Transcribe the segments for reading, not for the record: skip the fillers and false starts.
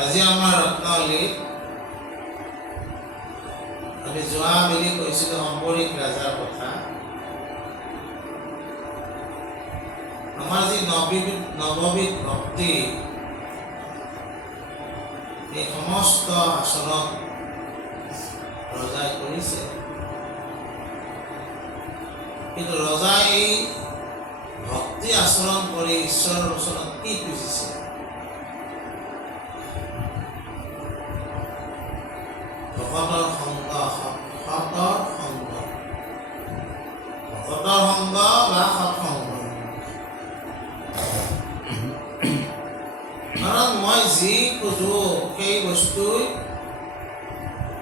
আজি আমাৰ ৰত্নাৱলী আমি যোৱাবেলি কৈছিলোঁ অম্বৰীক ৰাজাৰ কথা। আমাৰ যি নৱবিধ ভক্তি এই সমস্ত আচৰণ ৰজাই কৰিছে, কিন্তু ৰজাই এই ভক্তি আচৰণ কৰি ঈশ্বৰৰ ওচৰত কি খুজিছে? ভকতৰ সংগ, সতৰ সংগ, ভকতৰ সংগ বা সৎসংগ। কাৰণ মই যি খোজো সেই বস্তু,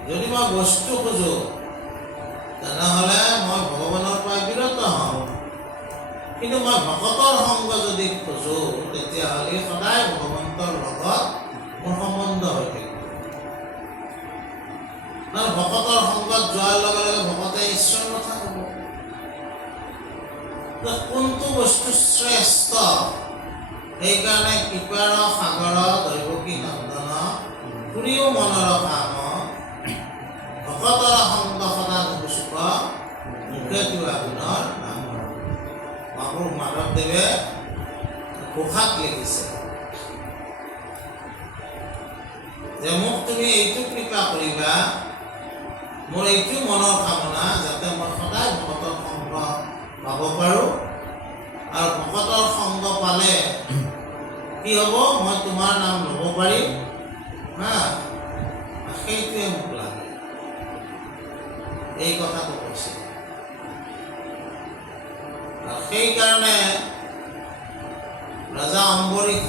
যদি মই বস্তু খোজো তেনেহ'লে মই ভগৱানৰ পৰা বিৰত হওঁ। কিন্তু মই ভকতৰ সংগ যদি খোজোঁ তেতিয়াহ'লে সদায় ভগৱন্তৰ লগত মোৰ সম্বন্ধ হৈ থাকিব। কাৰণ ভকতৰ সংগত যোৱাৰ লগে লগে ভকতে ঈশ্বৰৰ কথা ক'ব। কোনটো বস্তু শ্ৰেষ্ঠ? সেইকাৰণে কৃপাৰ সাগৰ দৈৱকী নন্দন পুৰিও মনৰ কাম ভকতৰ সংগ সদা নুচুক মুখে তোৱা গুণৰ নাম। মহাপুৰুষ মাধৱদেৱে ঘোষাত লিখিছে যে মোক তুমি এইটো কৃপা কৰিবা, মোৰ এইটো মনৰ কামনা, যাতে মই সদায় ভকতৰ সংগ পাব পাৰোঁ। আৰু ভকতৰ সংগ পালে কি হ'ব? মই তোমাৰ নাম ল'ব পাৰিম। সেইটোৱে মোক লাগে, এই কথাটো কৈছে। আৰু সেইকাৰণে ৰজা অম্বৰীশ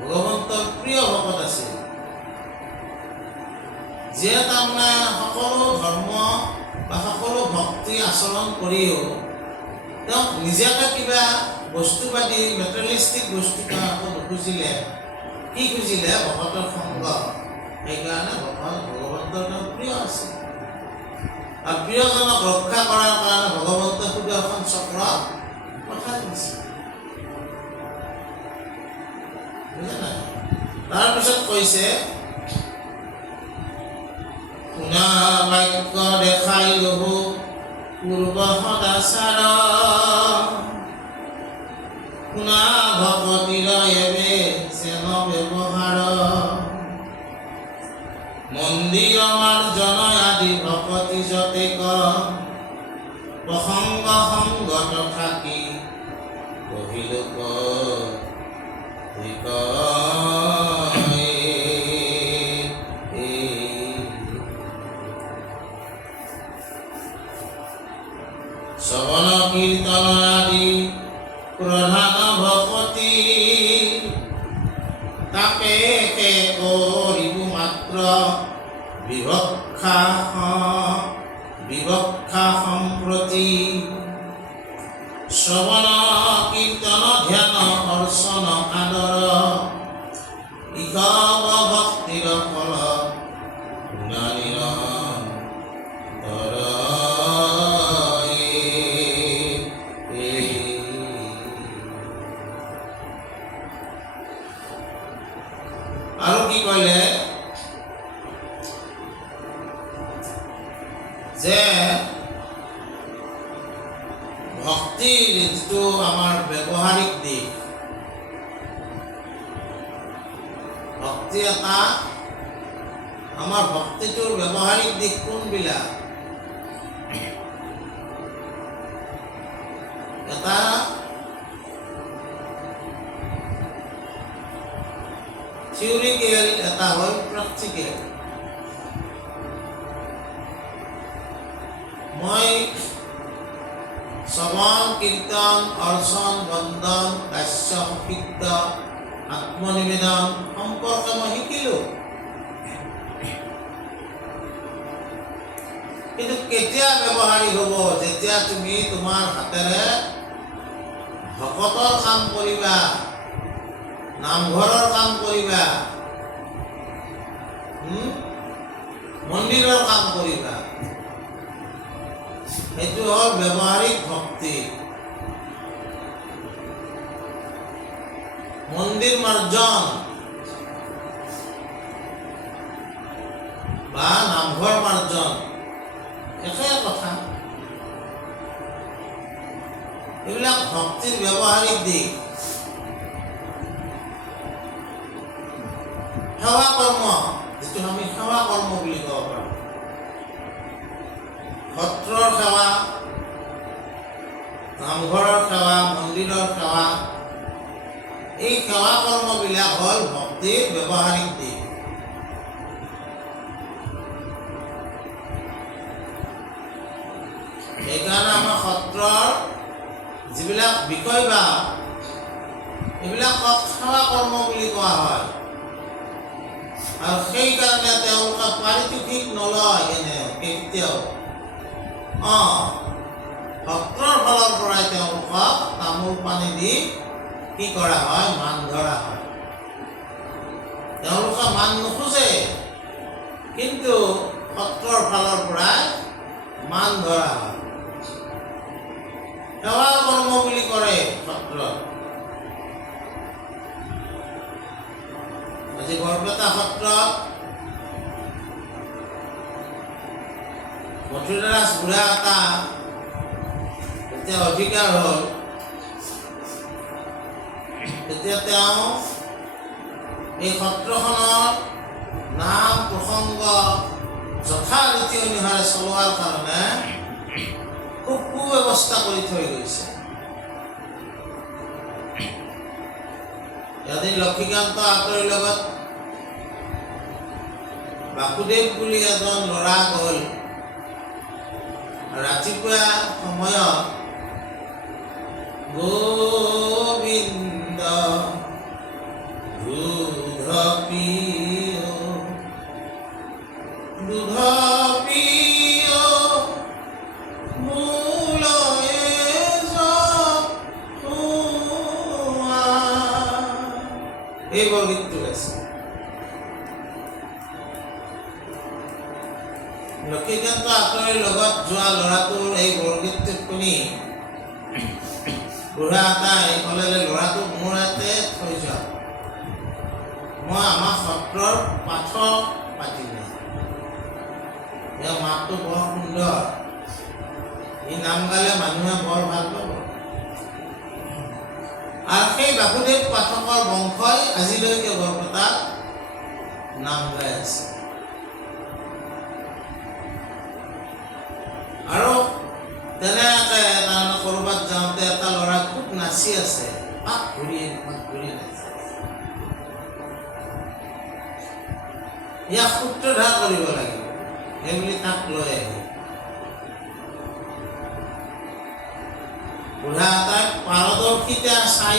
ভগৱন্তৰ প্ৰিয় ভকত আছিল, যিয়ে তাৰমানে সকলো ধৰ্ম বা সকলো ভক্তি আচৰণ কৰিও তেওঁক নিজাকে কিবা বস্তু পাতি মেটেৰিয়েলিষ্টিক বস্তু নুখুজিলে। কি খুজিলে? ভকতৰ সংগ। সেইকাৰণে ভগৱন্তৰ তেওঁ প্ৰিয় আছিল। আৰু প্ৰিয়জনক ৰক্ষা কৰাৰ কাৰণে ভগৱন্তই সুদৰ্শন চক্ৰ পঠাই দিছিল। বুজা নাই? তাৰপিছত কৈছে শুনা বাক্য দেখাই লহু পূৰ্ব সদাচাৰ, শুনা ভকতিৰ এবে যেন ব্যৱহাৰ, মন্দিৰ মাৰ্জন আদি ভকতি যতেক, প্ৰসংগ সংগত থাকি কহিলোক শ্ৰৱণ কীৰ্তন আদি প্ৰধান ভকতি, তাকে কৰিব মাত্ৰ বিভক্ষা সম্প্ৰতি, শ্ৰৱণ কীৰ্তন ধ্যান অৰ্চন আদৰ, ইষব ভক্তিৰ ফল গুণানিৰন্তৰ। আৰু কি କହିলে? যে ভক্তিৰ যিটো আমাৰ ব্যৱহাৰিক দিশ, ভক্তি এটা আমাৰ ভক্তিটোৰ ব্যৱহাৰিক দিশ কোনবিলাক? এটা থিওৰিকেল, এটা হ'ল প্ৰেক্টিকেল। মই শ্ৰৱণ কীৰ্তন অৰ্চন বন্দন কাশ্য সফিদ্ধ আত্মনিবেদন সম্পৰ্কে মই শিকিলোঁ, কিন্তু কেতিয়া ব্যৱহাৰিক হ'ব? যেতিয়া তুমি তোমাৰ হাতেৰে ভকতৰ কাম কৰিবা, নামঘৰৰ কাম কৰিবা, মন্দিৰৰ কাম কৰিবা। এইটো হ'ল ব্যৱহাৰিক ভক্তি। মন্দিৰ মাৰ্জন বা নামঘৰ মাৰ্জন একে কথা। এইবিলাক ভক্তিৰ ব্যৱহাৰিক দিশ। সেৱা কৰ্ম, যিটো আমি সেৱা কৰ্ম বুলি ক'ব পাৰোঁ, সত্ৰৰ সেৱা, নামঘৰৰ সেৱা, মন্দিৰৰ সেৱা, এই সেৱা কৰ্মবিলাক হ'ল ভক্তিৰ ব্যৱহাৰিক দিশ। সেইকাৰণে আমাৰ সত্ৰৰ যিবিলাক বিষয়বাদ, এইবিলাকক সেৱা কৰ্ম বুলি কোৱা হয়। আৰু সেইকাৰণে তেওঁলোকে পাৰিতোষিক নলয় কেতিয়াও। সত্ৰৰ ফালৰ পৰাই তামোল পানী দি কি কৰা হয়, মান ধৰা হয়। তেওঁলোকে মান নোখোজে, কিন্তু সত্ৰৰ ফালৰ পৰাই মান ধৰা হয়। সেৱাৰ কৰ্ম বুলি কৰে সত্ৰত। আজি বৰপেটা সত্ৰত মথুৰাদাস বুঢ়া এটা যেতিয়া অধিকাৰ হ'ল, তেতিয়া তেওঁ এই সত্ৰখনৰ নাম প্ৰসংগ যথাৰীতি অনুসাৰে চলোৱাৰ কাৰণে খুব সুব্যৱস্থা কৰি থৈ গৈছে। এদিন লক্ষীকান্ত আতৰিৰ লগত বাসুদেৱ বুলি এজন ল'ৰা গ'ল। ৰাতিপুৱা সময়ত গোবিন্দ দুধ পিয় মূলয়ে এই বৰগীতটো গাইছে। লক্ষীকান্ত আতৰিৰ লগত যোৱা ল'ৰাটোৰ এই বৰগীতটো শুনি বুঢ়া এটাই ক'লে, ল'ৰাটোক মোৰ ইয়াতে থৈ যোৱা, মই আমাৰ সত্ৰৰ পাঠক পাতিম। ইয়াৰ মাতটো বৰ সুন্দৰ, ই নাম গালে মানুহে বৰ ভাল পাব। আৰু সেই বাসুদেৱ পাঠকৰ বংশই আজিলৈকে বৰপেটাত নাম গাই আছে। আৰু তেনেকৈ তাৰমানে ক'ৰবাত যাওঁতে এটা ল'ৰা খুব নাচি আছে, পাক ঘূৰি নাচি। ইয়াক সূত্ৰধাৰ কৰিব লাগিব, সেইবুলি তাক লৈ আহিল। বুঢ়া এটাক পাৰদৰ্শিতা চাই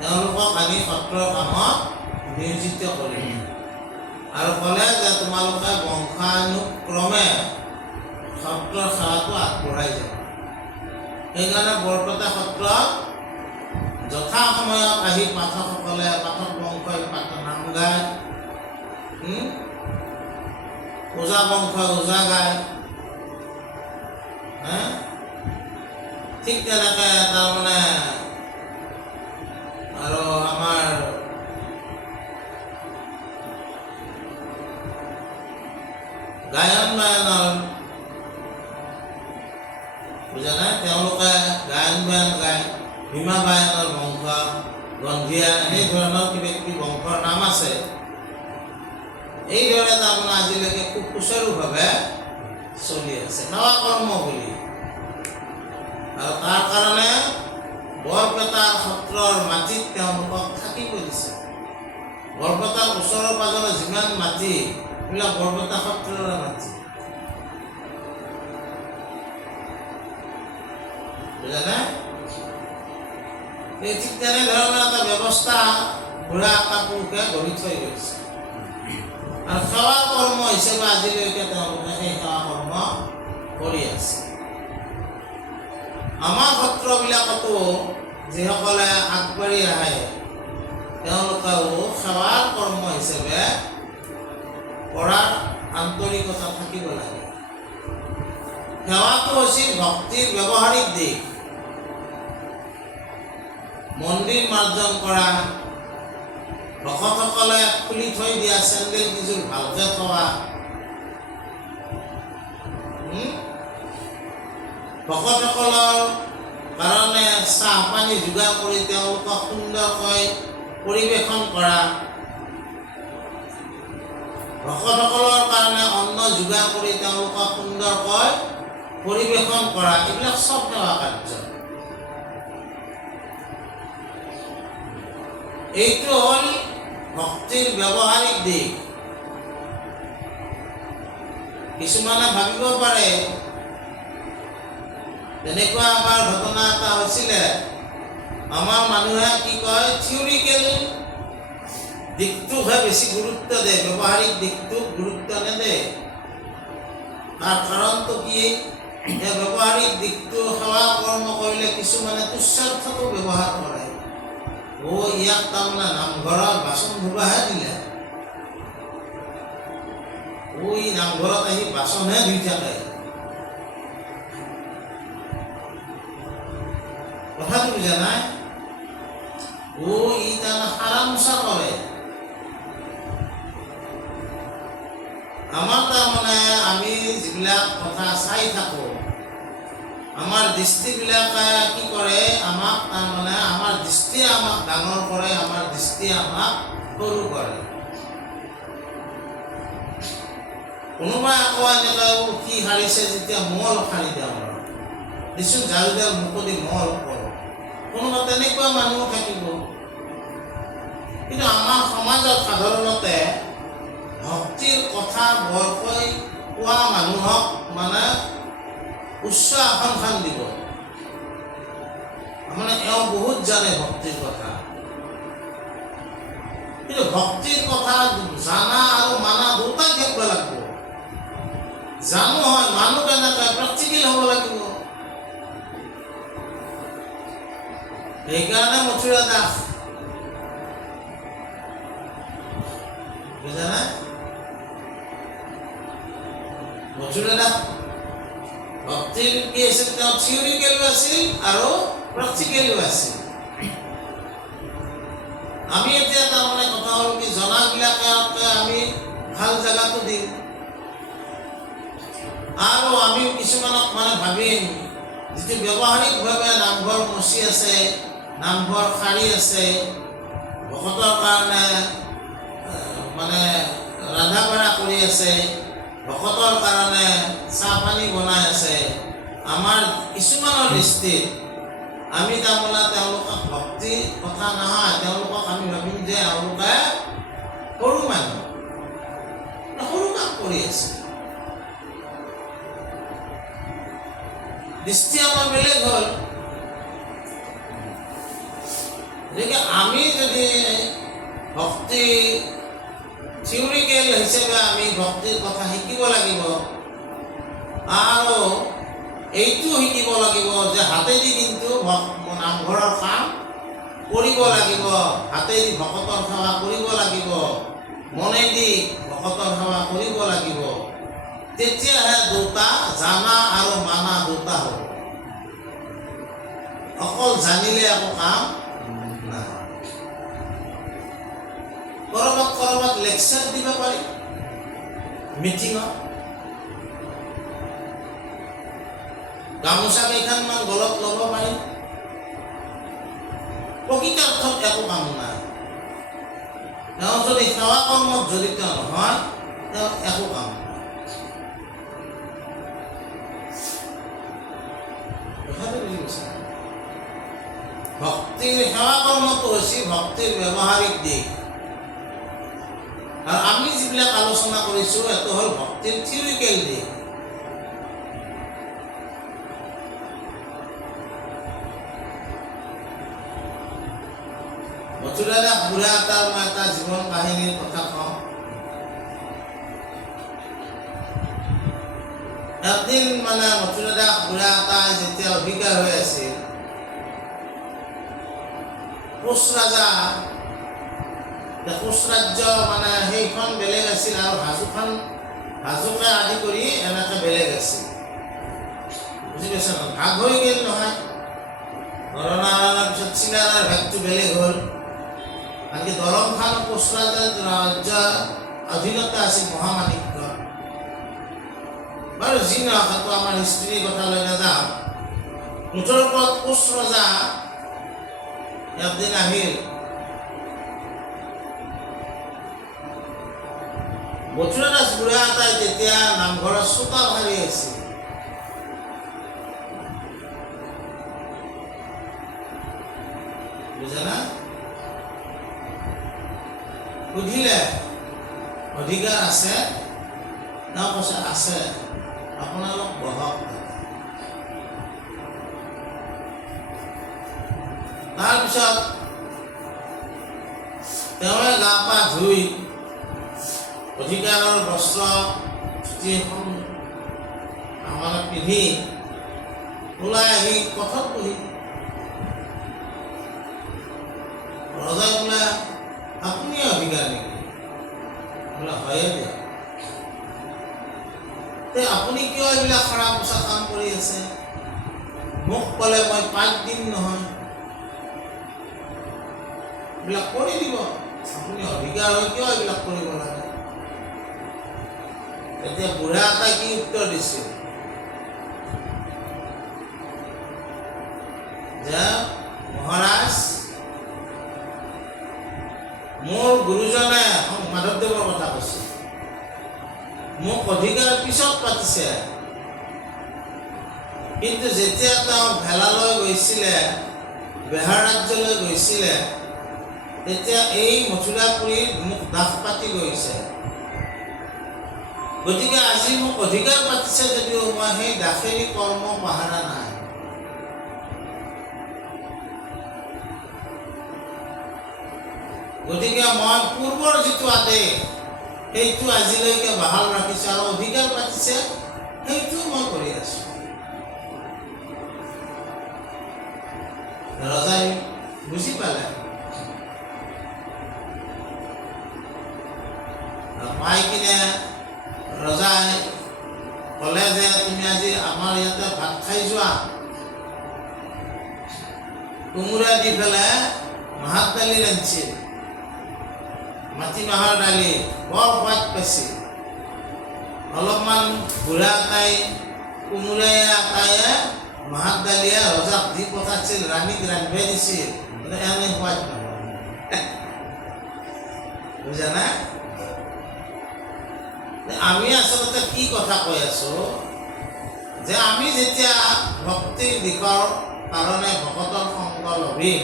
তেওঁলোকক আনি সত্ৰৰ কামত নিয়োজিত কৰিলে আৰু ক'লে যে তোমালোকে বংশানুক্ৰমে সত্ৰৰ সেৱাটো আগবঢ়াই যাব। সেইকাৰণে বৰপেটা সত্ৰত যথা সময়ত আহি পাঠকসকলে পাঠক বংশই নাম গায়, ওজা বংশই ওজা গায়। ঠিক তেনেকৈ তাৰমানে আৰু আমাৰ গায়ন বায়নৰ বুজা নাই, তেওঁলোকে গায়ন বায়ন গায়, ভীমা বায়নৰ বংশ, গন্ধিয়া, এই ধৰণৰ কিবা কিবি বংশৰ নাম আছে। এইদৰে তাৰমানে আজিলৈকে খুব সুচাৰুভাৱে চলি আছে, সেৱা কৰ্ম বুলি। আৰু তাৰ কাৰণে বৰপেটাৰ সত্ৰৰ মাটিত তেওঁলোকক থাকিব দিছে। বৰপেটাৰ ওচৰৰ পাজৰে যিমান মাটি, এইবিলাক বৰপেটা সত্ৰৰে মাটি। বুজানে? এই ঠিক তেনেধৰণৰ এটা ব্যৱস্থা বুঢ়া কাপুৰুষে গঢ়ি থৈ গৈছে। আৰু সেৱা কৰ্ম হিচাপে আজিলৈকে তেওঁলোকে সেই সেৱা কৰ্ম কৰি আছে। আমাৰ সত্ৰবিলাকতো যিসকলে আগবাঢ়ি আহে, তেওঁলোকেও সেৱাৰ কৰ্ম হিচাপে কৰাৰ আন্তৰিকতা থাকিব লাগে। সেৱাটো হৈছে ভক্তিৰ ব্যৱহাৰিক দিশ। মন্দিৰ মাৰ্জন কৰা, ভকতসকলে খুলি থৈ দিয়া চেণ্ডেল কিযোৰ ভালকৈ থোৱা, ভকতসকলৰ কাৰণে চাহ পানী যোগাৰ কৰি তেওঁলোকক সুন্দৰকৈ পৰিৱেশন কৰা, ভকতসকলৰ কাৰণে অন্ন যোগাৰ কৰি তেওঁলোকক সুন্দৰকৈ পৰিৱেশন কৰা, এইবিলাক চব সেৱা কাৰ্য। এইটো হ'ল ভক্তিৰ ব্যৱহাৰিক দিশ। কিছুমানে ভাবিব পাৰে, তেনেকুৱা আমাৰ ঘটনা এটা হৈছিলে, আমাৰ মানুহে কি কয়, থিয়ৰিকেল দিশটোকহে বেছি গুৰুত্ব দিয়ে, ব্যৱহাৰিক দিশটোক গুৰুত্ব নেদে। তাৰ কাৰণটো কি? ব্যৱহাৰিক দিশটো সেৱা কৰ্ম কৰিলে কিছুমানে তুচ্ছাৰ্থতো ব্যৱহাৰ কৰে। ইয়াক তাৰমানে নামঘৰত বাচন ধুবাহে দিলে, নামঘৰত আহি বাচনহে ধুই থাকে। কথাটো বুজা নাই? ই তাৰমানে সাৰা মোচা কৰে। আমাৰ তাৰমানে আমি যিবিলাক কথা চাই থাকোঁ, আমাৰ দৃষ্টিবিলাকে কি কৰে, আমাক তাৰমানে আমাৰ দৃষ্টিয়ে আমাক ডাঙৰ কৰে, আমাৰ দৃষ্টিয়ে আমাক সৰু কৰে। কোনোবাই আকৌ এনেকৈ কি সাৰিছে যেতিয়া মল সাৰি দিওঁ দিছোঁ, ঝাৰুডাল মুখদি মল কৰোঁ, কোনোবা তেনেকুৱা মানুহ থাকিব। কিন্তু আমাৰ সমাজত সাধাৰণতে ভক্তিৰ কথা বৰকৈ কোৱা মানুহক মানে উচ্চ আসন দিব, মানে এওঁ বহুত জানে ভক্তিৰ কথা। কিন্তু ভক্তিৰ কথা জানা আৰু মানা দুটাই থাকিব লাগিব। জানো হয়, মানুহ কেনেকৈ প্ৰেক্টিকেল হ'ব লাগিব। সেইকাৰণে মথুৰা দাস বুজা নাই? মথুৰা দাস ভক্তিৰ কি আছিল, তেওঁ থিয়ৰিকেলো আছিল আৰু প্ৰেক্টিকেলো আছিল। আমি এতিয়া তাৰমানে কথা হ'ল কি, জনাবিলাকে আমি ভাল জেগাটো দিম আৰু আমি কিছুমানক মানে ভাবিম যিটো ব্যৱহাৰিকভাৱে নামঘৰ মচি আছে, নামঘৰ সাৰি আছে, ভকতৰ কাৰণে মানে ৰন্ধা বঢ়া কৰি আছে, ভকতৰ কাৰণে চাহ পানী বনাই আছে, আমাৰ কিছুমানৰ দৃষ্টিত আমি তাৰমানে তেওঁলোকক ভক্তি কথা নহয়, তেওঁলোকক আমি ভাবিম যে এওঁলোকে সৰু মানুহ, সৰু কাম কৰি আছে। দৃষ্টি আমাৰ বেলেগ হ'ল। গতিকে আমি যদি ভক্তি থিয়ৰিকেল হিচাপে আমি ভক্তিৰ কথা শিকিব লাগিব আৰু এইটো শিকিব লাগিব যে হাতেদি কিন্তু নামঘৰৰ কাম কৰিব লাগিব, হাতেদি ভকতৰ সেৱা কৰিব লাগিব, মনেদি ভকতৰ সেৱা কৰিব লাগিব। তেতিয়াহে দুটা জানা আৰু মানা দুটা হ'ব। অকল জানিলে একো কাম নহয়। কৰবাত লেকচাৰ দিব পাৰি, মিটিঙত গামোচা কেইখনমান গলত ল'ব পাৰি, প্ৰকৃতাৰ্থত একো কাম নাই। তেওঁ যদি সেৱা কৰ্মত জড়িত নহয়, তেওঁ একো কাম নাই। ভক্তিৰ সেৱা কৰ্মটো হৈছে ভক্তিৰ ব্যৱহাৰিক দিশ, আৰু আমি যিবিলাক আলোচনা কৰিছোঁ এইটো হ'ল ভক্তিৰ থিয়ৰিকেল দিশ। মথুৰা দাস বুঢ়া এটাৰ মই এটা জীৱন কাহিনীৰ কথা কওঁ। একদিন মানে মথুৰা দাস বুঢ়া এটা যেতিয়া অধিকাৰ হৈ আছিল, কোচ ৰাজা, কোচ ৰাজ্য মানে সেইখন বেলেগ আছিল আৰু হাজোকে আদি কৰি এনেকৈ বেলেগ আছিল। বুজি পাইছে ন? ভাগ হৈ গ'ল নহয়, নৰনাৰায়ণৰ পিছত চিলাৰাৰ ভাগটো বেলেগ হ'ল। আনকি দৰংখন কোচ ৰাজ্যৰ অধীনতা আছিল মহামাণিক্য। বাৰু যি নহওক, সেইটো আমাৰ হিষ্ট্ৰীৰ কথা লৈ নাযাওঁ। মুঠৰ ওপৰত কোচ ৰজা একদিন আহিল, মথুৰা দাস বুঢ়া এটাই তেতিয়া নামঘৰৰ চোতাল সাৰি আছিল। বুজা না? সুধিলে অধিকাৰ আছে? তেওঁ কৈছে আছে, আপোনালোক বহক। তাৰপিছত তেওঁৱে গা পা ধুই অধিকাৰৰ বস্ত্ৰ ধুতি এখন মানে পিন্ধি ওলাই আহি পথত বহিল। ৰজাই বোলে আপুনিও অধিকাৰ নেকি? বোলে হয়ে দিয়ক। আপুনি কিয় এইবিলাক সৰা পোছা কাম কৰি আছে? মোক ক'লে মই 5 দিন নহয়, এইবিলাক কৰি দিব। আপুনি অধিকাৰ হৈ কিয় এইবিলাক কৰিব লাগে? এতিয়া বুঢ়া এটাই কি উত্তৰ দিছিল যে মহাৰাজ, মোৰ গুৰুজনে মাধৱদেৱৰ কথা কৈছে, মোক অধিকাৰ পিছত পাতিছে, কিন্তু যেতিয়া তেওঁ ভেলালৈ গৈছিলে, বিহাৰ ৰাজ্যলৈ গৈছিলে, তেতিয়া এই মথুৰাপুৰীত মোক দাস পাতি গৈছে। গতিকে আজি মোক অধিকাৰ পাতিছে যদিও মই সেই দাসেৰী কৰ্ম পাহৰা নাই। গতিকে মই পূৰ্বৰ যিটো আদেশ সেইটো আজিলৈকে বাহাল ৰাখিছোঁ, আৰু অধিকাৰ পাতিছে সেইটো মই কৰি আছোঁ। ৰজাই বুজি পালে। পাই কিনে ৰজাই ক'লে যে তুমি আজি আমাৰ ইয়াতে ভাত খাই যোৱা। কোমোৰা দি পেলাই মাহৰ দালি ৰান্ধিছিল, মাটিমাহৰ দালি বৰ সোৱাদ পাইছিল। অলপমান বুঢ়া এটাই কোমোৰাই আটায়ে মাহৰ দালিয়ে ৰজাক দি পঠাইছিল, ৰাণীক ৰান্ধিব দিছিল, এনে সোৱাদ নহয়। বুজা না? আমি আচলতে কি কথা কৈ আছো যে আমি যেতিয়া ভক্তিৰ দিশৰ কাৰণে ভকতৰ সংগ লভিম,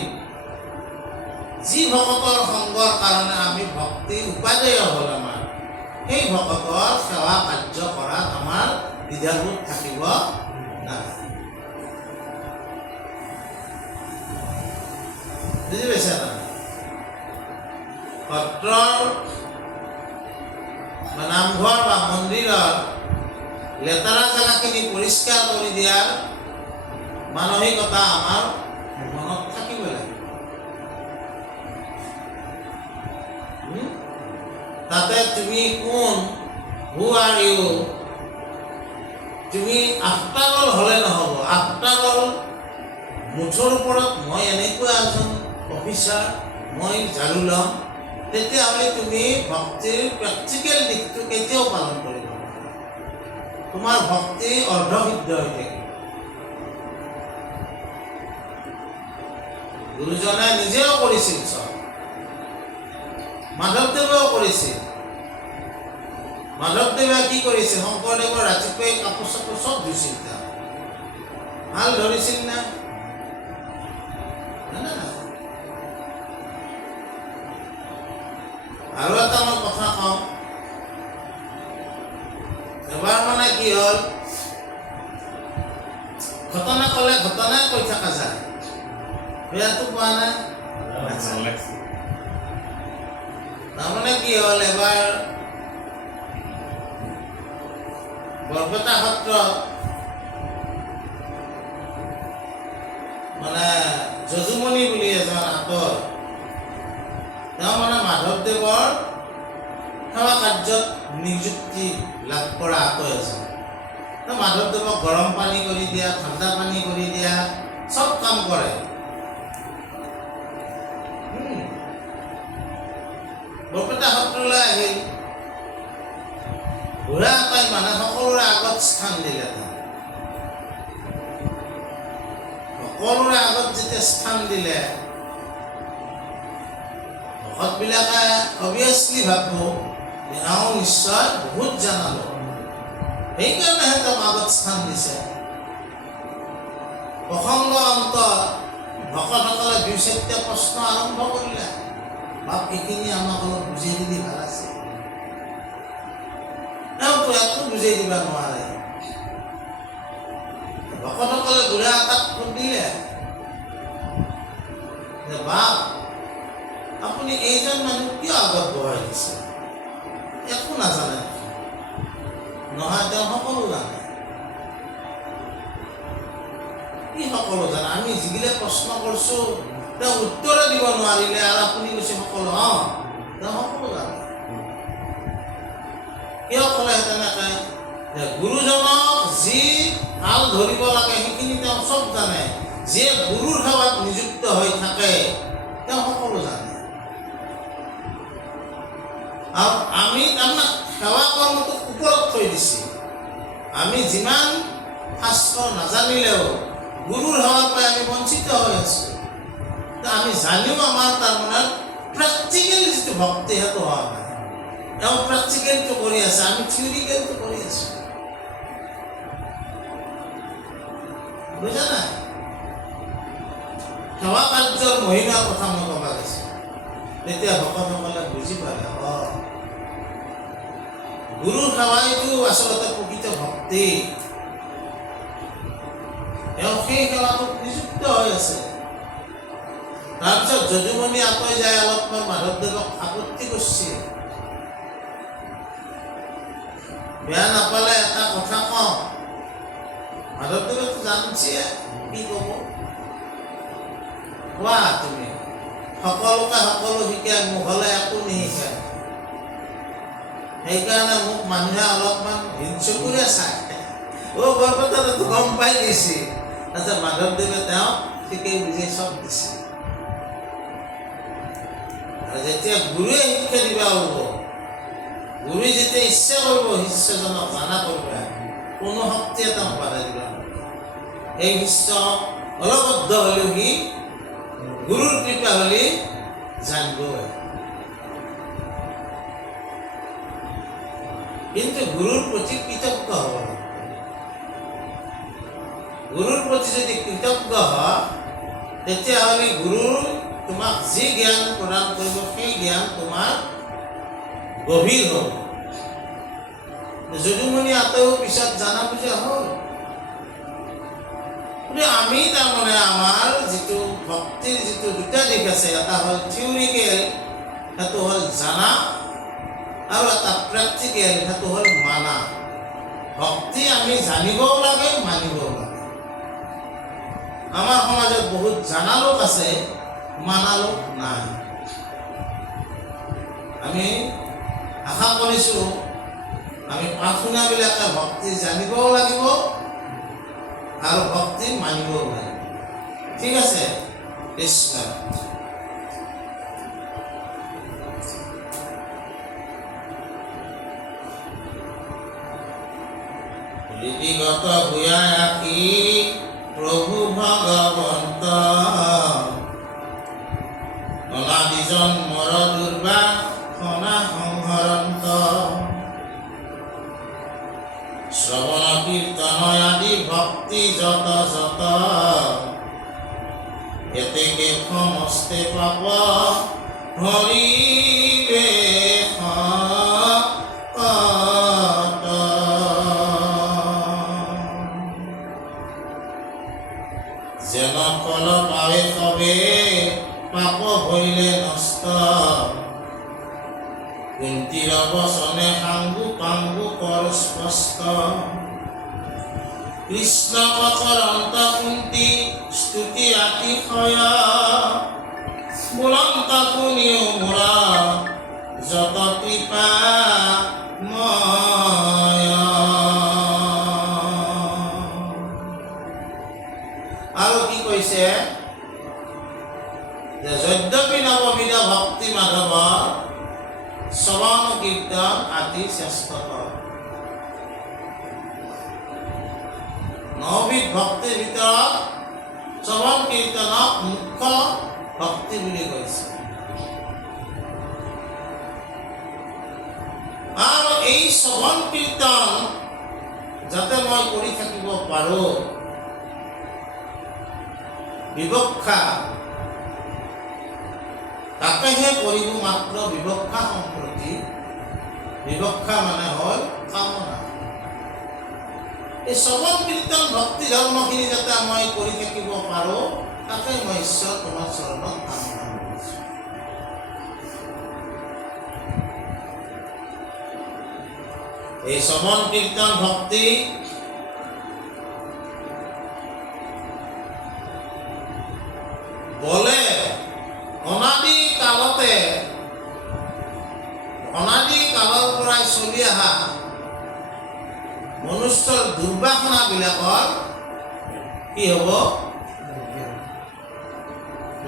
যি ভকতৰ সংগৰ কাৰণে আমি ভক্তিৰ উপাদেয় হ'ল আমাৰ, সেই ভকতৰ সেৱা কাৰ্য কৰাত আমাৰ দ্বিধাবোধ থাকিব নালাগে। বুজি পাইছে না? সত্ৰৰ নামঘৰ বা মন্দিৰৰ লেতেৰা জেগাখিনি পৰিষ্কাৰ কৰি দিয়াৰ মানসিকতা আমাৰ মনত থাকিব লাগে। তাতে তুমি কোন, হু আৰ ইউ, তুমি আফটাৰ অল হ'লে নহ'ব। আফটাৰ অল মুঠৰ ওপৰত মই এনেকুৱা এজন অফিচাৰ, মই ঝাৰু ল'ম, তেতিয়াহ'লে তুমি ভক্তিৰ প্ৰেক্টিকেল দিশটো কেতিয়াও পালন কৰিব নোৱাৰা। তোমাৰ ভক্তি অৰ্ধসিদ্ধ হৈ থাকিব। গুৰুজনে নিজেও কৰিছিল চব, মাধৱদেৱেও কৰিছিল। মাধৱদেৱে কি কৰিছিল? শংকৰদেৱৰ ৰাতিপুৱাই কাপোৰ চাপোৰ চব ধুইছিল, তেওঁ ভাল ধৰিছিল না? আৰু এটা মই কথা কওঁ, এবাৰ মানে কি হ'ল, ঘটনা ক'লে ঘটনাই কৈ থকা যায়, বেয়াটো কোৱা নাই। তাৰমানে কি হ'ল, এবাৰ বৰপেটা সত্ৰত মানে যজুমণি বুলি এজন আঁতৰ, তেওঁ মানে মাধৱদেৱৰ সেৱা কাৰ্যত নিযুক্তি লাভ কৰা আঁতৰ এজন। তেওঁ মাধৱদেৱক গৰম পানী কৰি দিয়া, ঠাণ্ডা পানী কৰি দিয়া, চব কাম কৰে। বৰপেটা সত্ৰলৈ আহিল, বুঢ়া এটাই মানে সকলোৰে আগত স্থান দিলে। সকলোৰে আগত যেতিয়া স্থান দিলে, ভকতবিলাকে অভিয়াছলি ভাবিব এওঁ নিশ্চয় বহুত জানাব, সেইকাৰণেহে তেওঁক আগত স্থান দিছে। প্ৰসংগ অন্ত ভকতসকলে 2-4টা প্ৰশ্ন আৰম্ভ কৰিলে, বাপ এইখিনি আমাক অলপ বুজাই দিলে ভাল আছে। তেওঁতো একো বুজাই দিব নোৱাৰে। ভকতসকলে বুঢ়া এটাক সুধিলে যে বাপ, আপুনি এইজন মানুহ কিয় আগত বহাই দিছে? একো নাজানে নহয়? তেওঁ সকলো জানে। কি সকলো জানে? আমি যিগিলা প্ৰশ্ন কৰিছোঁ তেওঁ উত্তৰে দিব নোৱাৰিলে আৰু আপুনি কৈছে সকলো তেওঁ সকলো জানে। কিয় ক'লে তেনেকে? যে গুৰুজনক যি হাল ধৰিব লাগে সেইখিনি তেওঁ চব জানে। যিয়ে গুৰুৰ সেৱাত নিযুক্ত হৈ থাকে তেওঁ সকলো জানে। আৰু আমি তাৰমানে সেৱা কৰ্মটোক ওপৰত থৈ দিছে। আমি যিমান শাস্ত্ৰ নাজানিলেও গুৰুৰ সেৱাৰ পৰা আমি বঞ্চিত হৈ আছোঁ। আমি জানিও আমাৰ তাৰমানে প্ৰেক্টিকেল যিটো ভক্তি সেইটো হোৱা নাই। তেওঁ প্ৰেক্টিকেলটো কৰি আছে, আমি থিয়ৰিকেলটো কৰি আছোঁ। বুজা নাই? সেৱা কাৰ্যৰ মহিমাৰ কথা মই ক'ব গৈছোঁ। তেতিয়া ভকতসকলে বুজি পালে গুৰুৰ সেৱাইটো আচলতে প্ৰকৃত ভক্তি। তেওঁ সেই সেৱাটোত নিযুক্ত হৈ আছে। তাৰপিছত যদুমণি আঁতৰি যায় অলপমান মাধৱদেৱক আপত্তি কৰিছিল। বেয়া নাপালে এটা কথা কওঁ। মাধৱদেৱেতো জানিছে কি ক'ব। কোৱা তুমি, সকলোকে সকলো শিকাই মোক হ'লে একো নিশিকায়। সেইকাৰণে মোক মানুহে অলপমান হিংসুকুৰে চায়। বৰপেটাতো গম পাই গৈছে। তাৰপিছত মাধৱদেৱে তেওঁক ঠিকেই বুজি চব দিছে। আৰু যেতিয়া গুৰুৱে শিক্ষা দিবা হ'ব, গুৰুৱে যেতিয়া ইচ্ছা কৰিব শিষ্যজনক জানা কৰিব, কোনো শক্তিয়ে তেওঁক বাধা দিব নোৱাৰে। সেই শিষ্য অলবদ্ধ হ'লেও সি গুৰুৰ কৃপা হ'লে জানিবই। কিন্তু গুৰুৰ প্ৰতি কৃতজ্ঞ হ'ব লাগিব। গুৰুৰ প্ৰতি যদি কৃতজ্ঞ হয় তেতিয়াহ'লে গুৰুৰ তোমাক যি জ্ঞান প্ৰদান কৰিব সেই জ্ঞান তোমাৰ গভীৰ হ'ব। যদুমণি আঁতৰিও পিছত জানা বুজা হ'ল। গতিকে আমি তাৰমানে আমাৰ যিটো ভক্তিৰ যিটো দুটা দিশ আছে, এটা হ'ল থিয়ৰিকেল, সেইটো হ'ল জানা, আৰু এটা প্ৰেক্টিকেল, সেইটো হ'ল মানা। ভক্তি আমি জানিবও লাগে, মানিবও লাগে। আমাৰ সমাজত বহুত জানা লোক আছে, মানা লোক নাই। আমি আশা কৰিছোঁ আমি প্ৰাৰ্থনাবিলাকে ভক্তি জানিবও লাগিব আৰু ভক্তি মানিবও লাগিব। ঠিক আছে? কৃষ্ণ। লিপিগত ভূয়া আঁকি প্ৰভু ভগৱন্ত, অনাদি জন্মৰ দুৰ্বাসনা সংহৰন্ত, শ্ৰৱণ কীৰ্তন আদি ভক্তি যত যত, এতেকে সমস্তে পাপ হৰিবে যেন ফল পাৱে সবে পাপ হইলে নষ্ট, কুন্তীৰ বচনে সাংগু পাংগু কৰ স্পষ্ট, কৃষ্ণ মকৰন্ত কুন্তি স্তুতি আতিশয়, বুলন্ত শুনিও মোৰা যত কৃপা আৰু কি কৈছে যে যদ্যপি নৱবিধ ভক্তি মাধৱ, শ্ৰৱণ কীৰ্তন আদি শ্ৰেষ্ঠতৰ। নৱবিধ ভক্তিৰ ভিতৰত শ্ৰৱণ কীৰ্তনক মুখ্য ভক্তি বুলি কৈছে। আৰু এই শ্ৰৱণ কীৰ্তন যাতে মই কৰি থাকিব পাৰোঁ, বিবক্ষা তাকেহে কৰিব মাত্ৰ বিবক্ষা সম্প্ৰতি। বিবক্ষা মানে হ'ল কামনা। এই শ্ৰৱণ কীৰ্তন ভক্তি ধৰ্মখিনি যাতে মই কৰি থাকিব পাৰোঁ, তাকে মই ঈশ্বৰ তোমাৰ চৰণত কামনা কৰিছোঁ। এই শ্ৰৱণ কীৰ্তন ভক্তি ঘটি অহা মনুষ্যৰ দুৰ্বাসনাবিলাকৰ কি হ'ব?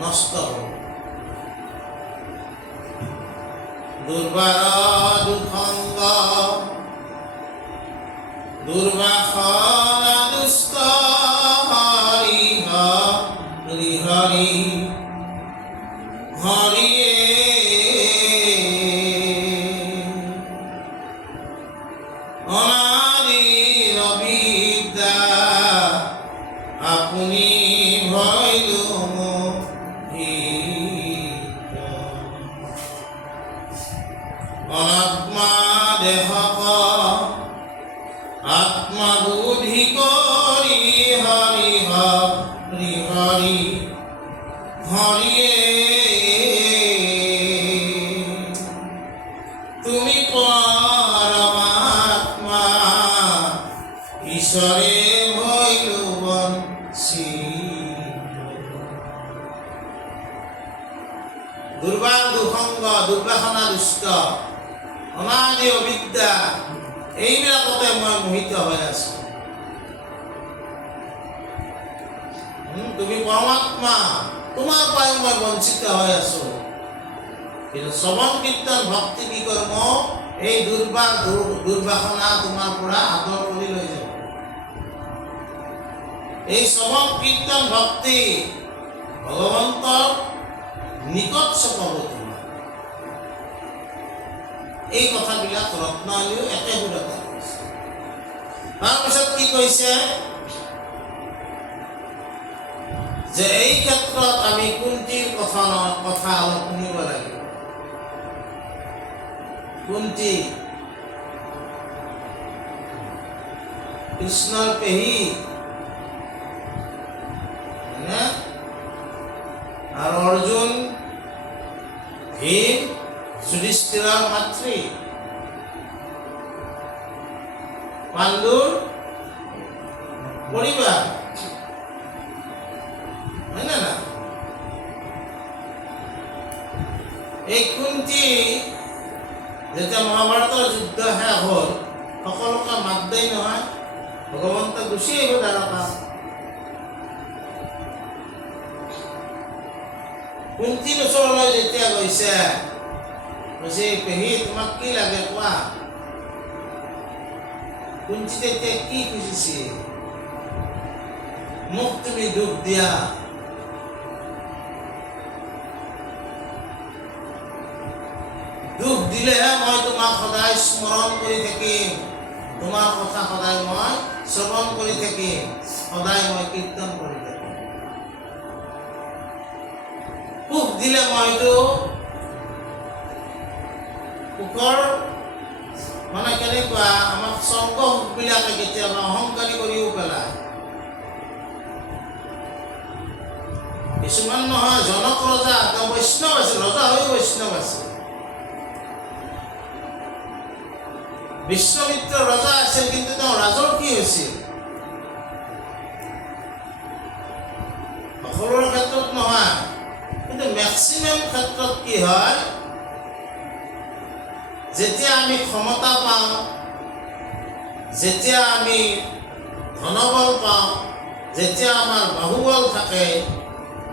নষ্ট হ'ব। দুৰ্বাৰ দুসংগ দুৰ্বাসনা দুষ্ট হৰি হৰি হৰি হৰিয়ে অনাদিৰ বিদ্যা আপুনি ভৈলো মোহিত অনাত্মা দেহক আত্মবোধি কৰি হৰি হৰি হৰি হৰিয়ে তুমি পৰমাত্মা ঈশ্বৰে ভৈলো বঞ্চিত। দুৰ্বাৰ দুসংগ দুৰ্বাসনা দুষ্ট অনাদি অবিদ্যা এইবিলাকতে মই মোহিত হৈ আছো। তুমি পৰমাত্মা, তোমাৰ পৰাই মই বঞ্চিত হৈ আছো। কিন্তু শ্ৰৱণ কীৰ্তন ভক্তি কি কৰ্ম এই দুৰ্বাসনা তোমাৰ পৰা আঁতৰ কৰি লৈ যাব। এই শ্ৰৱণ কীৰ্তন ভক্তি ভগৱন্তৰ নিকট চপাব তোমাৰ। এই কথাবিলাক ৰত্নাৱলীও একেবোৰতে কৈছে। তাৰপিছত কি কৈছে যে এই ক্ষেত্ৰত আমি কুন্তীৰ কথা অলপ শুনিব লাগিব। কুন্তী কৃষ্ণৰ পেহী আৰু অৰ্জুন ভীম যুধিষ্ঠিৰৰ মাতৃ, পাণ্ডুৰ পৰিবাৰ, হয় না? এই কুন্তী যেতিয়া মহাভাৰতৰ যুদ্ধ শেষ হ'ল সকলোকে মাত দেই নহয়, ভগৱন্ত গুচি আহিব দ্বাৰকা। কুন্তীৰ ওচৰলৈ যেতিয়া গৈছে, কৈছে পেহী তোমাক কি লাগে কোৱা। কুন্তী তেতিয়া কি খুজিছে? মোক তুমি দুখ দিয়া। দুখ দিলেহে মই তোমাক সদায় স্মৰণ কৰি থাকিম, তোমাৰ কথা সদায় মই শ্ৰৱণ কৰি থাকিম, সদায় মই কীৰ্তন কৰি থাকিম। সুখ দিলে মইতো সুখৰ মানে কেনেকুৱা, আমাক স্বৰ্গ সুখবিলাকে কেতিয়াবা অহংকাৰী কৰিও পেলায়। কিছুমান নহয়, জনক ৰজা তেওঁ বৈষ্ণৱ আছিল, ৰজা হৈও বৈষ্ণৱ আছিল। বিশ্বমিত্ৰ ৰজা আছিল, কিন্তু তেওঁ ৰাজৰ কি হৈছিল? সকলোৰে ক্ষেত্ৰত নহয়, কিন্তু মেক্সিমাম ক্ষেত্ৰত কি হয়, যেতিয়া আমি ক্ষমতা পাওঁ, যেতিয়া আমি ধনবল পাওঁ, যেতিয়া আমাৰ বাহুবল থাকে,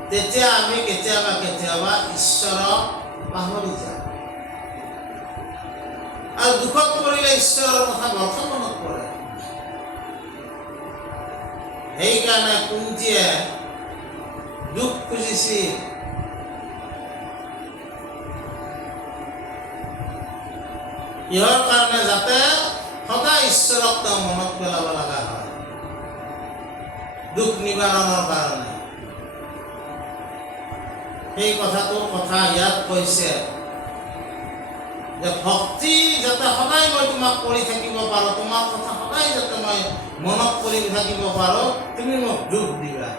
তেতিয়া আমি কেতিয়াবা কেতিয়াবা ঈশ্বৰক পাহৰি যাওঁ। আৰু দুখত পৰিলে ঈশ্বৰৰ কথা বৰষা মনত পৰে। সেইকাৰণে কুন্তীয়ে দুখ খুজিছিল। ইহৰ কাৰণে যাতে সদায় ঈশ্বৰক তেওঁ মনত পেলাব লগা হয়, দুখ নিবাৰণৰ কাৰণে। সেই কথাটোৰ কথা ইয়াত কৈছে যে ভক্তি যাতে সদায় মই তোমাক কৰি থাকিব পাৰোঁ, তোমাৰ কথা সদায় যাতে মই মনত কৰি থাকিব পাৰোঁ, তুমি মোক দুখ দিবা।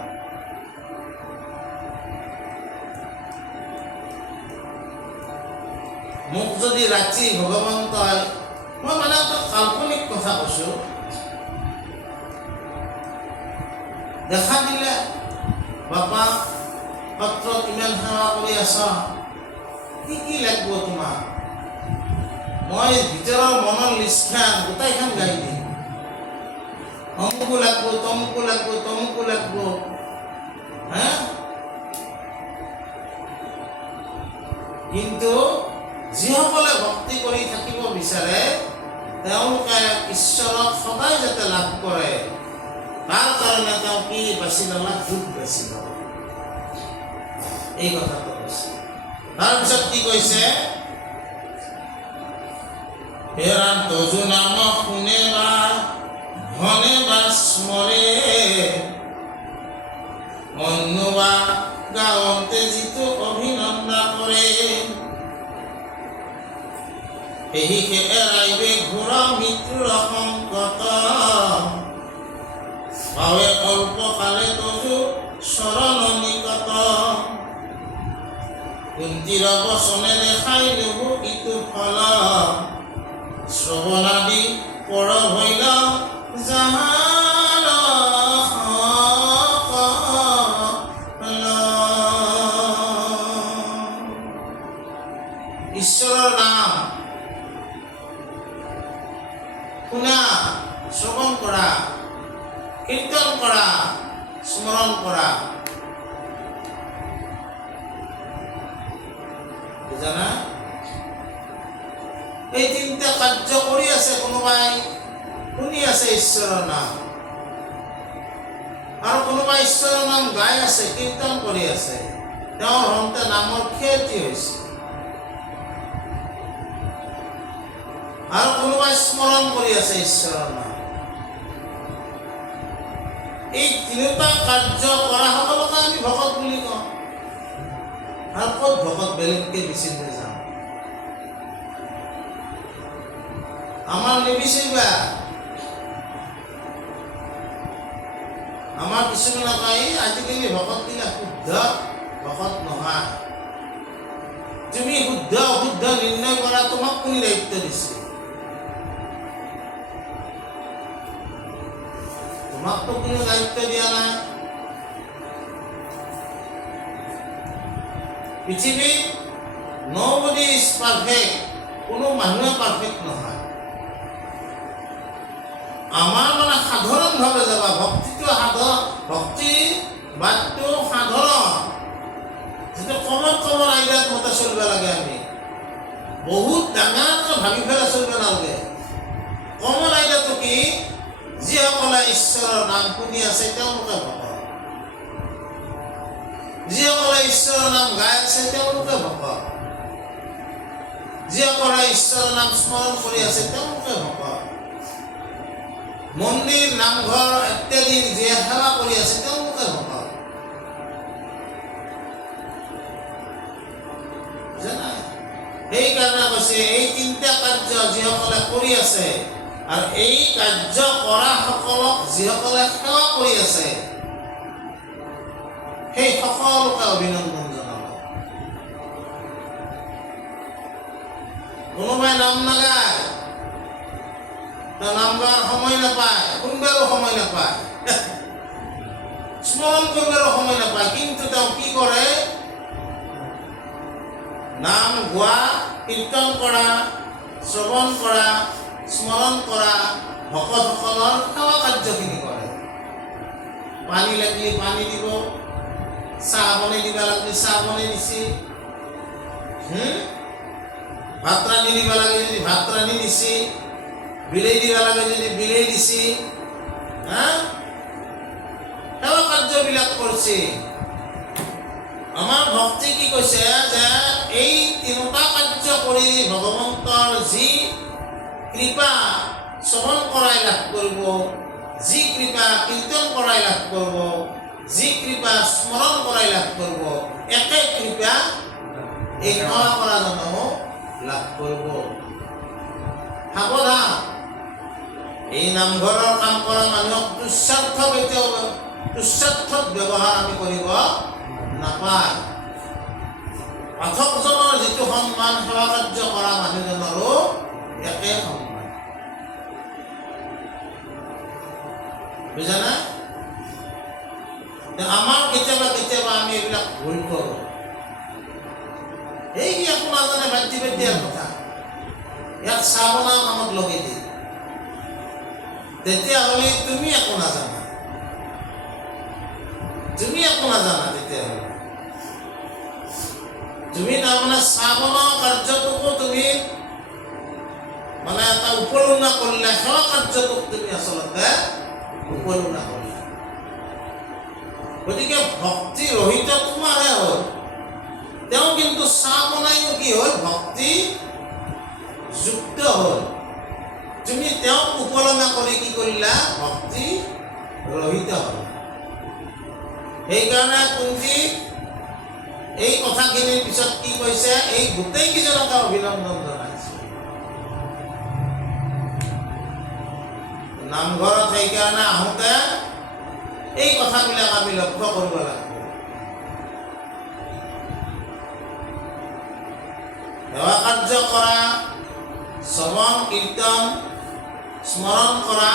মোক যদি ৰাতি ভগৱন্তই, মই মানে এটা কাল্পনিক কথা কৈছোঁ, দেখা দিলে বাপা সত্ৰত ইমান সেৱা কৰি আছ, কি লাগিব তোমাক? মই ভিতৰৰ মনৰ লিষ্টখান গোটেইখন গাই দিম, অমুকো লাগব, তমুকো লাগব, তমুকো লাগব। হা? কিন্তু যিসকলে ভক্তি কৰি থাকিব বিচাৰে তেওঁলোকে ঈশ্বৰক সদায় যাতে লাভ কৰে তাৰ কাৰণে তেওঁ কি বাছি ল'লা? যোগ বাছি ল'লা। এই কথাটো কৈছে। তাৰপিছত কি কৈছে? হেৰান তজু নাম শুনে বা ধনে বা স্মৰে, অন্য বা গাঁৱতে যিটো অভিনন্দা কৰে, এহিকে এৰাইবে ঘোৰা মৃত্যুৰ সংকট, পাৱে অল্পকালে তজু চৰণ নিকট, কুন্তীৰ বচনে দেখাই লব ইটো ফল, শ্ৰৱণাদি পৰ ভৈল জাহান সকল। ঈশ্বৰৰ নাম শুনা, শ্ৰৱণ কৰা, কীৰ্তন কৰা, স্মৰণ কৰা। বুজানা? এই তিনিটা কাৰ্য কৰি আছে, কোনোবাই শুনি আছে ঈশ্বৰৰ নাম, আৰু কোনোবাই ঈশ্বৰৰ নাম গাই আছে, কীৰ্তন কৰি আছে। তেওঁৰ হওঁতে নামৰ ক্ষতি হৈছে। আৰু কোনোবাই স্মৰণ কৰি আছে ঈশ্বৰৰ নাম। এই তিনিটা কাৰ্য কৰা সকলোকে আমি ভকত বুলি কওঁ। আৰু ক'ত ভকত বেলেগকে বিচাৰিব যাওঁ? আমাৰ নিবিচাৰিবা। আমাৰ কিছুমানে কয় আজিকালি ভকত দিলে শুদ্ধ ভকত নহয়। তুমি শুদ্ধ অশুদ্ধ নিৰ্ণয় কৰা তোমাক কোনে দায়িত্ব দিছে? তোমাকতো কোনো দায়িত্ব দিয়া নাই। পৃথিৱীত nobody is perfect, কোনো মানুহে পাৰফেক্ট নহয়। আমাৰ মানে সাধাৰণভাৱে যাবা, ভক্তিটো সাধাৰণ, ভক্তি বাদটো সাধাৰণ, যিটো কমন আইডিয়াত মতে চলিব লাগে। আমি বহুত ডাঙৰকৈ ভাবি পেলাই চলিব নালাগে। কমন আইডিয়াটো কি? যিসকলে ঈশ্বৰৰ নাম শুনি আছে তেওঁলোকে ভকত, যিসকলে ঈশ্বৰৰ নাম গাই আছে তেওঁলোকে ভকত, যিসকলে ঈশ্বৰৰ নাম স্মৰণ কৰি আছে তেওঁলোকে ভকত, মন্দিৰ নামঘৰ ইত্যাদিৰ যিয়ে সেৱা কৰি আছে তেওঁলোকে ভকত। সেইকাৰণে কৈছে এই তিনিটা কাৰ্য যিসকলে কৰি আছে, আৰু এই কাৰ্য কৰা সকলক যিসকলে সেৱা কৰি আছে সেই সকলোকে অভিনন্দন জনাব। কোনোবাই নাম নাগায়, নাম গাৱাৰ সময় নাপায়, শুনবাৰো সময় নাপায়, স্মৰণ কৰিবাৰো সময় নাপায়, কিন্তু তেওঁ কি কৰে? নাম গোৱা, কীৰ্তন কৰা, শ্ৰৱণ কৰা, স্মৰণ কৰা, ভকতসকলৰ সেৱা কাৰ্যখিনি কৰে। পানী লাগিলে পানী দিব, চাহ বনাই দিব লাগিলে চাহ বনাই দিছে, ভাত ৰান্ধি দিব লাগে যদি ভাত ৰান্ধি দিছে, বিলাই দিব লাগে যদি বিলাই দিছে। সেৱা কাৰ্যবিলাক কৰিছে। আমাৰ ভক্তি কি কৈছে যে এই তিনিটা কাৰ্য কৰি ভগৱন্তৰ যি কৃপা শ্ৰৱণ কৰাই লাভ কৰিব, যি কৃপা কীৰ্তন কৰাই লাভ কৰিব, যি কৃপা স্মৰণ কৰাই লাভ কৰিব, একে কৃপা এই সেৱা কৰাজনেও লাভ কৰিব। সাৱধান, এই নামঘৰৰ কাম কৰা মানুহক তুস্বাৰ্থত ব্যৱহাৰ আমি কৰিব নাপায়। পাঠকজনৰ যিটো সন্মান, সেৱা কাৰ্য কৰা মানুহজনৰো একে সন্মান। বুজানা? আমাৰ কেতিয়াবা আমি এইবিলাক ভুল কৰোঁ। এই কি একো নাজানে বাদ্য বিদ্যাৰ কথা। ইয়াক চাহ বনোৱা কামত লগাই দিয়ে, তেতিয়াহ'লে তুমি একো নাজানা, তেতিয়াহ'লে তুমি তাৰমানে চাহ বনোৱা কাৰ্যটোকো তুমি মানে এটা উপলুঙা কৰিলা, সেৱা কাৰ্যটোক তুমি আচলতে উপলুঙা কৰিলা। গতিকে ভক্তি ৰহিত তোমাৰহে হ'ল, তেওঁ কিন্তু চাহ বনাইও কি হ'ল, ভক্তি যুক্ত হ'ল। তুমি তেওঁক উপলুঙা কৰি কি কৰিলা, ভক্তি ৰহিত হ'ল। সেইকাৰণে কুন্তি এই কথাখিনিৰ পিছত কি কৈছে, এই গোটেইকেইজনকে অভিনন্দন জনাইছে। নামঘৰত সেইকাৰণে আহোঁতে এই কথাবিলাক আমি লক্ষ্য কৰিব লাগিব। সেৱা কাৰ্য কৰা, শ্ৰৱণ কীৰ্তন স্মৰণ কৰা,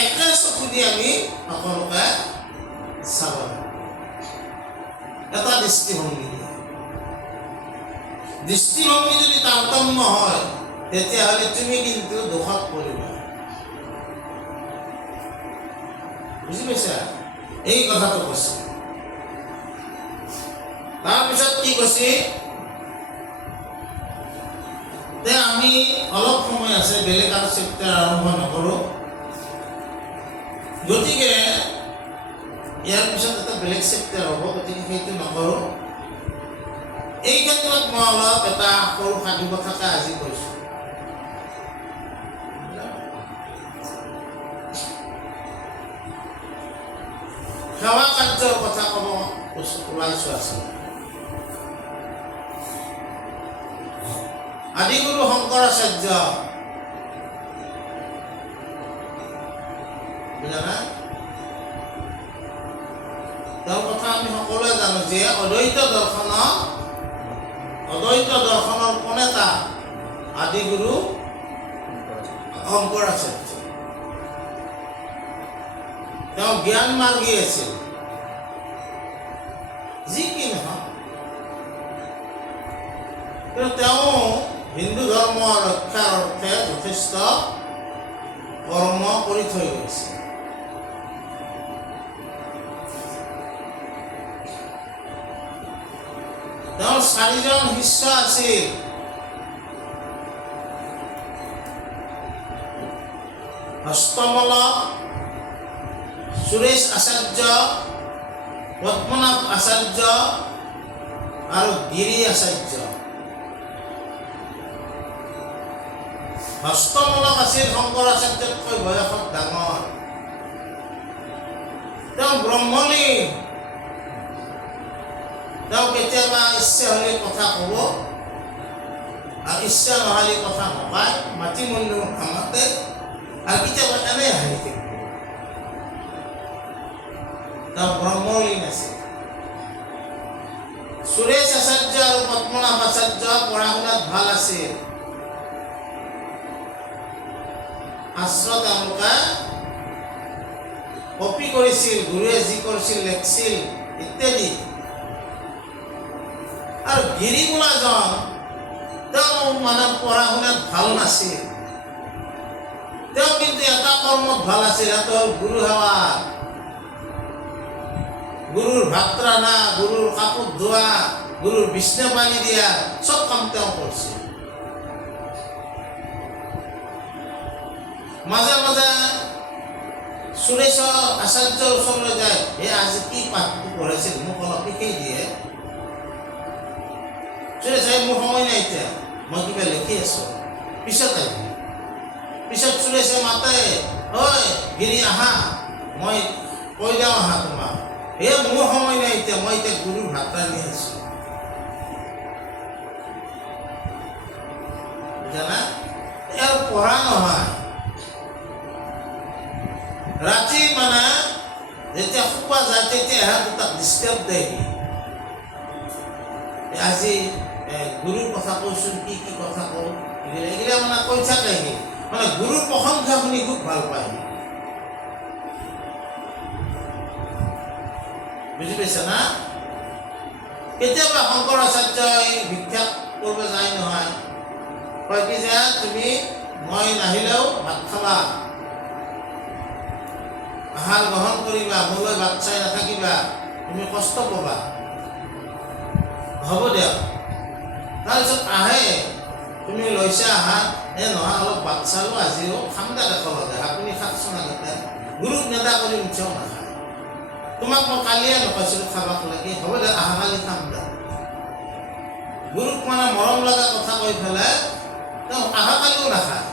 একে চকু দি আমি সকলোকে চাব লাগিব। এটা দৃষ্টিভংগী দিয়ে, দৃষ্টিভংগী যদি তাৰতম্য হয় তেতিয়াহ'লে তুমি কিন্তু দোষত পৰিবা। বুজি পাইছা? এই কথাটো কৈছে। তাৰপিছত কি কৈছে, যে আমি অলপ সময় আছে, বেলেগ আৰু চেপ্টাৰ আৰম্ভ নকৰোঁ। গতিকে ইয়াৰ পিছত এটা বেলেগ চেপ্টাৰ হ'ব, গতিকে সেইটো নকৰোঁ। এই ক্ষেত্ৰত মই অলপ এটা সৰু সাধু কথাকে আজি কৈছোঁ। সেৱা কাৰ্যৰ কথা ক'ব ওলাইছোঁ আছিলোঁ। আদিগুৰু শংকৰাচাৰ্য, বুজানা? তেওঁৰ কথা আমি সকলোৱে জানো যে অদ্বৈত দৰ্শনৰ প্ৰণেতা আদিগুৰু শংকৰাচাৰ্য। তেওঁ জ্ঞান মাৰ্গী আছিল। যি কি নহওক, কিন্তু তেওঁ হিন্দু ধৰ্ম ৰক্ষাৰ অৰ্থে যথেষ্ট কৰ্ম কৰি থৈ গৈছে। তেওঁৰ 4জন শিষ্য আছিল। হস্তমল, সুৰেশ আচাৰ্য, পদ্মনাভ আচাৰ্য আৰু গিৰি আচাৰ্য। হস্তমলক আছিল শংকৰাচাৰ্যতকৈ বয়সত ডাঙৰ। তেওঁ ব্ৰহ্মলীন। তেওঁ কেতিয়াবা ইচ্ছা হ'লে কথা ক'ব আৰু ইচ্ছা নহ'লে কথা নকয়, মাতি মন্দিৰ কামতে, আৰু কেতিয়াবা এনেই হাঁহি থাকিব। তেওঁ ব্ৰহ্মলীন আছিল। সুৰেশ আচাৰ্য আৰু পদ্মনাভ আচাৰ্য পঢ়া শুনাত ভাল আছিল। শাস্ত্ৰ তেওঁলোকে কপি কৰিছিল, গুৰুৱে যি কৰিছিল লেখিছিল ইত্যাদি। আৰু গিৰি বোলাজন তেওঁ মানে পঢ়া শুনাত ভাল নাছিল। তেওঁ কিন্তু এটা কৰ্মত ভাল আছিল, সেইটো হ'ল গুৰু সেৱা। গুৰুৰ ভাত ৰান্ধা, গুৰুৰ কাপোৰ ধোৱা, গুৰুৰ বিষ্ণু পানী দিয়া, চব কাম তেওঁ কৰিছিল। মাজে মাজে সুৰেশ আচাৰ্যৰ ওচৰলৈ যায়, আজি কি পাঠটো পঢ়াইছিল মোক অলপ শিকাই দিয়ে। সুৰেশ, মোৰ সময় নাই এতিয়া, মই কিবা লিখি আছোঁ, পিছত আহিম। পিছত সুৰেশে মাতে, ঐ গিৰি আহা, মই কৈ যাওঁ আহা তোমাক। মোৰ সময় নাই এতিয়া, মই এতিয়া গুৰুৰ ভাত ৰান্ধি আছোঁ। জানা, ইয়াৰ পঢ়া নহয়। ৰাতি মানে যেতিয়া শুবা যায় তেতিয়াহে তাক ডিষ্টাৰ্ব দিয়ে। আজি গুৰুৰ কথা কৈছোঁ, কি কি কথা কওঁ, এইগিলা মানে কৈ থাকে। মানে গুৰুৰ প্ৰশংসা শুনি খুব ভাল পায়। বুজি পাইছা না? কেতিয়াবা শংকৰাচাৰ্যই ভিক্ষা কৰিব যায় নহয়, কয় কি যে তুমি মই নাহিলেও ভাত খাবা, আহাৰ গ্ৰহণ কৰিবা, মোলৈ ভাত চাই নাথাকিবা, তুমি কষ্ট পাবা, হ'ব দিয়ক। তাৰপিছত আহে, তুমি লৈছা আহাৰ, নহয় অলপ ভাত চালো আজিও খাম দে একেলগে, আপুনি খাওকচোন আগতে, গুৰুক নেদা কৰি মুঠেও নাখায়। তোমাক মই কালিয়ে নকৈছিলোঁ খাবাক লাগি, হ'ব দে অহাকালি খাম দে। গুৰুক মানে মৰম লগা কথা কৈ পেলাই তেওঁ অহাকালিও নাখায়।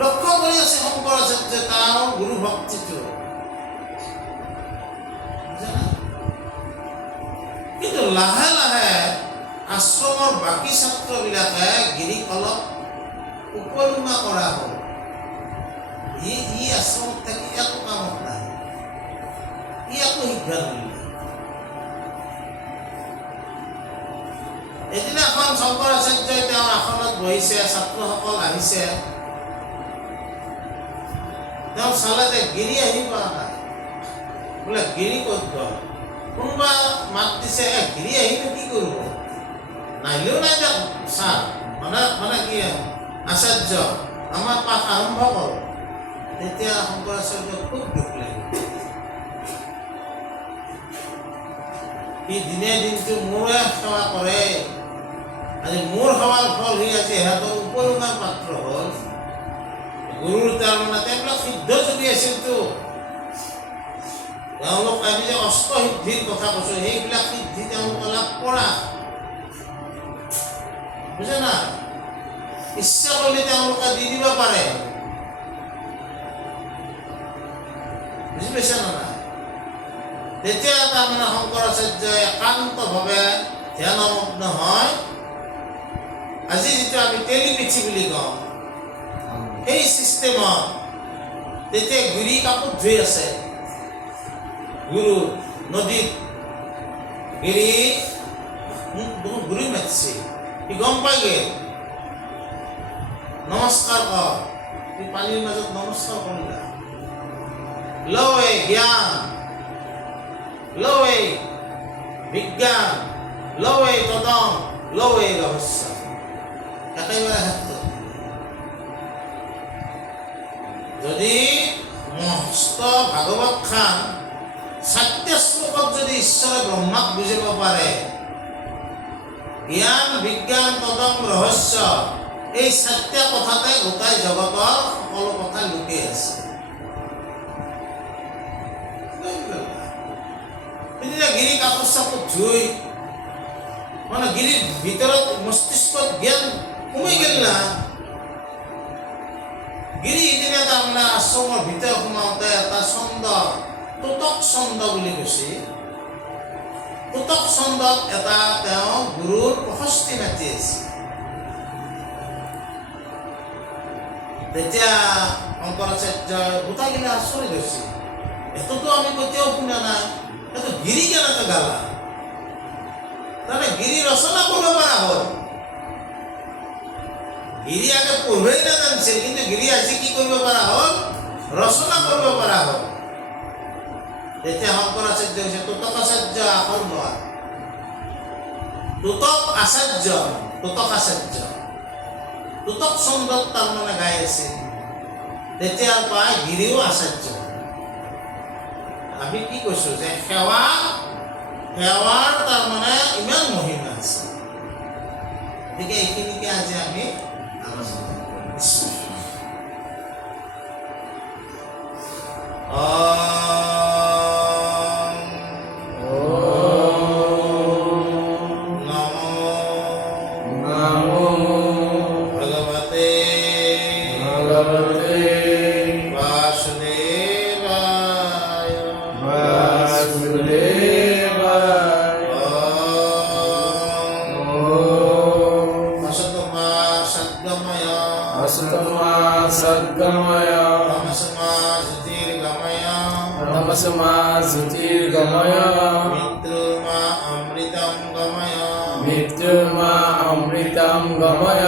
লক্ষ্য কৰি আছে শংকৰাচাৰ্য তেওঁৰ গুৰু ভক্তিটো, কিন্তু লাহে লাহে আশ্ৰমৰ বাকী ছাত্ৰবিলাকে গিৰিক অলপ উপলুঙা কৰা হ'ল। ই আশ্ৰমত থাকি একো কামত নাই, ই একো শিক্ষা নললে। এদিনাখন শংকৰাচাৰ্যই তেওঁৰ আসনত বহিছে, ছাত্ৰসকল আহিছে, তেওঁ চালে যে গিৰি আহি পোৱা নাই। বোলে গিৰি ক'ত গ'ল? কোনোবা মাত দিছে, গিৰি আহিলে কি কৰিব? নাহিলেও নাই দিয়ক ছাৰ, মানে কি আচাৰ্য আমাৰ পাঠ আৰম্ভ কৰোঁ। তেতিয়া শংকৰাচাৰ্য খুব দুখ লাগিল। সি দিনে দিনটো মোৰে সেৱা কৰে, আজি মোৰ সেৱাৰ ফল সি আজি ইহঁতৰ উপলুঙাৰ পাত্ৰ হ'ল। গুৰুৰ তাৰমানে তেওঁবিলাক সিদ্ধ যদি আছিলতো, তেওঁলোক আমি যে অষ্টসিদ্ধিৰ কথা কৈছোঁ, সেইবিলাক সিদ্ধি তেওঁলোকে লাভ কৰা, বুজে না? ইচ্ছা কৰিলে তেওঁলোকে দি দিব পাৰে, বুজি পাইছে না নাই? তেতিয়া তাৰমানে শংকৰাচাৰ্যই একান্তভাৱে ধ্যানমগ্ন হয়। আজি যিটো আমি টেলিপেথি বুলি কওঁ, সেই চিষ্টেমত তেতিয়া গুৰি কাপোৰ ধুই আছে, গুৰু নদীত গিৰি গুৰি মাতিছে, সি গম পাই গেল, নমস্কাৰ কৰ। সি পানীৰ মাজত নমস্কাৰ কৰিলা, লওঁ এই জ্ঞান, লওঁ এই বিজ্ঞান, লওঁ এই তদং, লওঁ এই ৰহস্য, একেবাৰে হাতত। যদি মস্ত ভাগৱত খান 4টা শ্লোকত যদি ঈশ্বৰে ব্ৰহ্মাক বুজিব পাৰে, জ্ঞান বিজ্ঞান তদং ৰহস্য, এই 4টা কথাতে গোটাই জগতৰ সকলো কথা লুকি আছে। তেতিয়া গিৰি কাপোৰ চাপোৰ ধুই মানে গিৰিৰ ভিতৰত মস্তিষ্কত জ্ঞান সোমাই গেল না। গিৰি সিদিনা তাৰমানে আশ্ৰমৰ ভিতৰত সোমাওঁতে এটা ছন্দ, তুতক ছন্দ বুলি কৈছে, তুতক ছন্দত এটা তেওঁ গুৰুৰ প্ৰশস্তি মাতি আছে। তেতিয়া শংকৰাচাৰ্যই গোটাইগিলা আচৰিত হৈছে, এইটোতো আমি কেতিয়াও শুনা নাই, এইটো গিৰি কেনেকৈ গালা? তাৰমানে গিৰি ৰচনা কৰিব পৰা হ'ল। গিৰি আগে পঢ়িবই নাজানিছিল, কিন্তু গিৰি আজি কি কৰিব পৰা হ'ল? ৰচনা কৰিব পৰা হ'ল। তেতিয়া শংকৰাচাৰ্য হৈছে তুতকাচাৰ্য আখৰ লোৱা, তুতক আচাৰ্য, তুতকাচাৰ্য, তুতক ছন্দত তাৰমানে গাই আছিল। তেতিয়াৰ পৰাই গিৰিও আচাৰ্য। আমি কি কৈছোঁ যে সেৱাৰ তাৰমানে ইমান মহিমা আছে। গতিকে এইখিনিকে আজি আমি আলোচনা কৰিছোঁ। मृत्युर्मा अमृतं गमय